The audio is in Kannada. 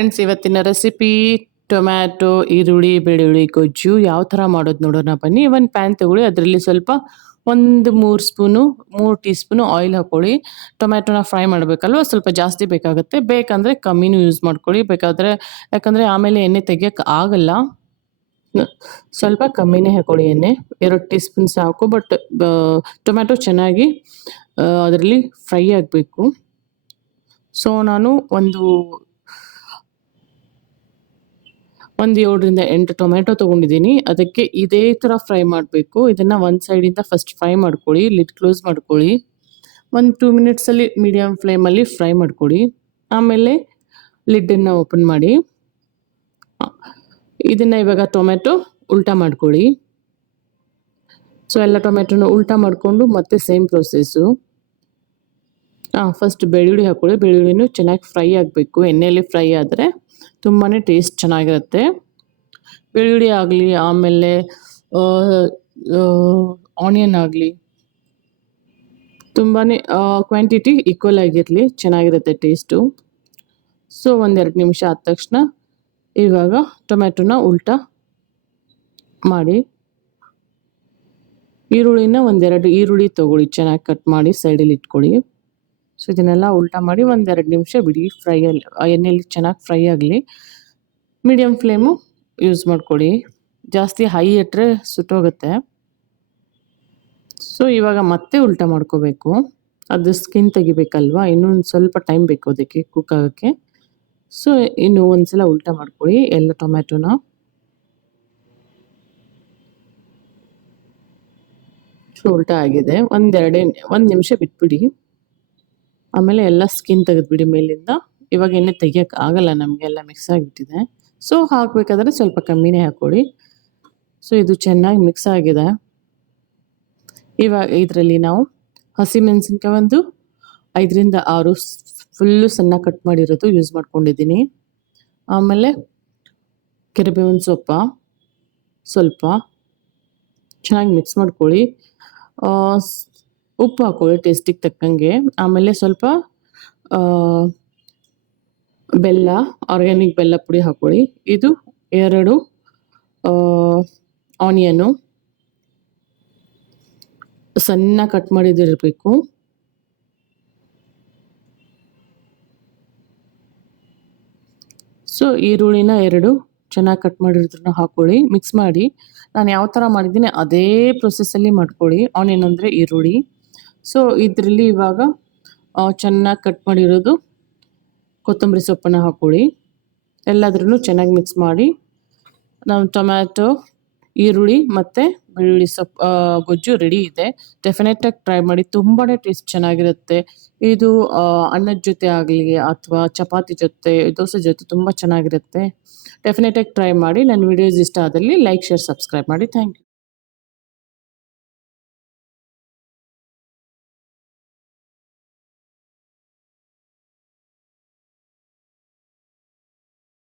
ಫ್ರೆಂಡ್ಸ್, ಇವತ್ತಿನ ರೆಸಿಪಿ ಟೊಮ್ಯಾಟೊ ಈರುಳ್ಳಿ ಬೆಳ್ಳುಳ್ಳಿ ಗೊಜ್ಜು ಯಾವ ಥರ ಮಾಡೋದು ನೋಡೋಣ ಬನ್ನಿ. ಒಂದು ಪ್ಯಾನ್ ತಗೊಳ್ಳಿ, ಅದರಲ್ಲಿ ಸ್ವಲ್ಪ ಒಂದು 3 ಟೀ ಸ್ಪೂನು ಆಯಿಲ್ ಹಾಕೊಳ್ಳಿ. ಟೊಮ್ಯಾಟೊನ ಫ್ರೈ ಮಾಡಬೇಕಲ್ವ, ಸ್ವಲ್ಪ ಜಾಸ್ತಿ ಬೇಕಾಗುತ್ತೆ. ಬೇಕಂದರೆ ಕಮ್ಮಿನೂ ಯೂಸ್ ಮಾಡ್ಕೊಳ್ಳಿ ಬೇಕಾದರೆ, ಯಾಕಂದರೆ ಆಮೇಲೆ ಎಣ್ಣೆ ತೆಗಿಯೋಕ್ಕೆ ಆಗಲ್ಲ. ಸ್ವಲ್ಪ ಕಮ್ಮಿನೇ ಹಾಕೊಳ್ಳಿ ಎಣ್ಣೆ, 2 ಟೀ ಸ್ಪೂನ್ ಸಾಕು. ಬಟ್ ಟೊಮ್ಯಾಟೊ ಚೆನ್ನಾಗಿ ಅದರಲ್ಲಿ ಫ್ರೈ ಆಗಬೇಕು. ಸೊ ನಾನು ಒಂದು 7ರಿಂದ 8 ಟೊಮ್ಯಾಟೊ ತೊಗೊಂಡಿದ್ದೀನಿ. ಅದಕ್ಕೆ ಇದೇ ಥರ ಫ್ರೈ ಮಾಡಬೇಕು. ಇದನ್ನು ಒಂದು ಸೈಡಿಂದ ಫಸ್ಟ್ ಫ್ರೈ ಮಾಡ್ಕೊಳ್ಳಿ, ಲಿಡ್ ಕ್ಲೋಸ್ ಮಾಡ್ಕೊಳ್ಳಿ. 2 ಮಿನಿಟ್ಸಲ್ಲಿ ಮೀಡಿಯಮ್ ಫ್ಲೇಮಲ್ಲಿ ಫ್ರೈ ಮಾಡ್ಕೊಳ್ಳಿ. ಆಮೇಲೆ ಲಿಡ್ಡನ್ನು ಓಪನ್ ಮಾಡಿ ಇದನ್ನು ಇವಾಗ ಟೊಮ್ಯಾಟೊ ಉಲ್ಟಾ ಮಾಡ್ಕೊಳ್ಳಿ. ಸೊ ಎಲ್ಲ ಟೊಮ್ಯಾಟೊನ ಉಲ್ಟಾ ಮಾಡಿಕೊಂಡು ಮತ್ತೆ ಸೇಮ್ ಪ್ರೊಸೆಸ್ಸು. ಫಸ್ಟ್ ಬೆಳ್ಳುಳ್ಳಿ ಹಾಕೊಳ್ಳಿ. ಬೆಳ್ಳುಳ್ಳಿನೂ ಚೆನ್ನಾಗಿ ಫ್ರೈ ಆಗಬೇಕು. ಎಣ್ಣೆಯಲ್ಲಿ ಫ್ರೈ ಆದರೆ ತುಂಬಾ ಟೇಸ್ಟ್ ಚೆನ್ನಾಗಿರುತ್ತೆ. ಬೆಳ್ಳುಳ್ಳಿ ಆಗಲಿ, ಆಮೇಲೆ ಆನಿಯನ್ ಆಗಲಿ, ತುಂಬಾ ಕ್ವಾಂಟಿಟಿ ಈಕ್ವಲ್ ಆಗಿರಲಿ, ಚೆನ್ನಾಗಿರುತ್ತೆ ಟೇಸ್ಟು. ಸೊ 1-2 ನಿಮಿಷ ಆದ ತಕ್ಷಣ ಇವಾಗ ಟೊಮ್ಯಾಟೊನ ಉಲ್ಟಾ ಮಾಡಿ. ಈರುಳ್ಳಿನ 1-2 ಈರುಳ್ಳಿ ತೊಗೊಳ್ಳಿ, ಚೆನ್ನಾಗಿ ಕಟ್ ಮಾಡಿ ಸೈಡಲ್ಲಿ ಇಟ್ಕೊಳ್ಳಿ. ಸೊ ಇದನ್ನೆಲ್ಲ ಉಲ್ಟಾ ಮಾಡಿ 1-2 ನಿಮಿಷ ಬಿಡಿ, ಫ್ರೈಯಲ್ಲಿ ಎಣ್ಣೆಯಲ್ಲಿ ಚೆನ್ನಾಗಿ ಫ್ರೈ ಆಗಲಿ. ಮೀಡಿಯಮ್ ಫ್ಲೇಮು ಯೂಸ್ ಮಾಡ್ಕೊಳ್ಳಿ, ಜಾಸ್ತಿ ಹೈ ಇಟ್ಟರೆ ಸುಟ್ಟೋಗುತ್ತೆ. ಸೊ ಇವಾಗ ಮತ್ತೆ ಉಲ್ಟಾ ಮಾಡ್ಕೋಬೇಕು. ಅದು ಸ್ಕಿನ್ ತೆಗಿಬೇಕಲ್ವಾ, ಇನ್ನೊಂದು ಸ್ವಲ್ಪ ಟೈಮ್ ಬೇಕು ಅದಕ್ಕೆ ಕುಕ್ ಆಗೋಕ್ಕೆ. ಸೊ ಇನ್ನು ಒಂದ್ಸಲ ಉಲ್ಟಾ ಮಾಡ್ಕೊಳ್ಳಿ ಎಲ್ಲ ಟೊಮ್ಯಾಟೊನ. ಸೊ ಉಲ್ಟಾ ಆಗಿದೆ. 1 ನಿಮಿಷ ಬಿಟ್ಬಿಡಿ, ಆಮೇಲೆ ಎಲ್ಲ ಸ್ಕಿನ್ ತೆಗೆದ್ಬಿಡಿ ಮೇಲಿಂದ. ಇವಾಗ ಎಣ್ಣೆ ತೆಗಿಯೋಕ್ಕೆ ಆಗಲ್ಲ, ನಮಗೆಲ್ಲ ಮಿಕ್ಸ್ ಆಗಿಬಿಟ್ಟಿದೆ. ಸೊ ಹಾಕಬೇಕಾದ್ರೆ ಸ್ವಲ್ಪ ಕಮ್ಮಿನೇ ಹಾಕ್ಕೊಳ್ಳಿ. ಸೊ ಇದು ಚೆನ್ನಾಗಿ ಮಿಕ್ಸ್ ಆಗಿದೆ. ಇವಾಗ ಇದರಲ್ಲಿ ನಾವು ಹಸಿಮೆಣಸಿನ್ಕಾಯಿ 5ರಿಂದ 6 ಫುಲ್ಲು ಸಣ್ಣ ಕಟ್ ಮಾಡಿರೋದು ಯೂಸ್ ಮಾಡ್ಕೊಂಡಿದ್ದೀನಿ. ಆಮೇಲೆ ಕರಿಬೇವಿನ ಸೊಪ್ಪು ಸ್ವಲ್ಪ ಚೆನ್ನಾಗಿ ಮಿಕ್ಸ್ ಮಾಡ್ಕೊಳ್ಳಿ. ಉಪ್ಪು ಹಾಕ್ಕೊಳ್ಳಿ ಟೇಸ್ಟಿಗೆ ತಕ್ಕಂಗೆ. ಆಮೇಲೆ ಸ್ವಲ್ಪ ಬೆಲ್ಲ, ಆರ್ಗ್ಯಾನಿಕ್ ಬೆಲ್ಲ ಪುಡಿ ಹಾಕ್ಕೊಳ್ಳಿ. ಇದು 2 ಆನಿಯನು ಸಣ್ಣ ಕಟ್ ಮಾಡಿದಿರಬೇಕು. ಸೊ ಈರುಳ್ಳಿನ 2 ಚೆನ್ನಾಗಿ ಕಟ್ ಮಾಡಿರೋದನ್ನ ಹಾಕ್ಕೊಳ್ಳಿ, ಮಿಕ್ಸ್ ಮಾಡಿ. ನಾನು ಯಾವ ಥರ ಮಾಡಿದ್ದೀನಿ ಅದೇ ಪ್ರೊಸೆಸ್ಸಲ್ಲಿ ಮಾಡ್ಕೊಳ್ಳಿ. ಆನಿಯನ್ ಅಂದರೆ ಈರುಳ್ಳಿ. ಸೊ ಇದರಲ್ಲಿ ಇವಾಗ ಚೆನ್ನಾಗಿ ಕಟ್ ಮಾಡಿರೋದು ಕೊತ್ತಂಬರಿ ಸೊಪ್ಪನ್ನು ಹಾಕ್ಕೊಳ್ಳಿ. ಎಲ್ಲಾದ್ರೂ ಚೆನ್ನಾಗಿ ಮಿಕ್ಸ್ ಮಾಡಿ. ನಾವು ಟೊಮ್ಯಾಟೊ, ಈರುಳ್ಳಿ ಮತ್ತು ಬೆಳ್ಳುಳ್ಳಿ ಗೊಜ್ಜು ರೆಡಿ ಇದೆ. ಡೆಫಿನೆಟಾಗಿ ಟ್ರೈ ಮಾಡಿ, ತುಂಬಾ ಟೇಸ್ಟ್ ಚೆನ್ನಾಗಿರುತ್ತೆ. ಇದು ಅನ್ನದ ಜೊತೆ ಆಗಲಿ ಅಥವಾ ಚಪಾತಿ ಜೊತೆ, ದೋಸೆ ಜೊತೆ ತುಂಬ ಚೆನ್ನಾಗಿರುತ್ತೆ. ಡೆಫಿನೆಟಾಗಿ ಟ್ರೈ ಮಾಡಿ. ನನ್ನ ವಿಡಿಯೋಸ್ ಇಷ್ಟ ಆದಲ್ಲಿ ಲೈಕ್, ಶೇರ್, ಸಬ್ಸ್ಕ್ರೈಬ್ ಮಾಡಿ. Thank you.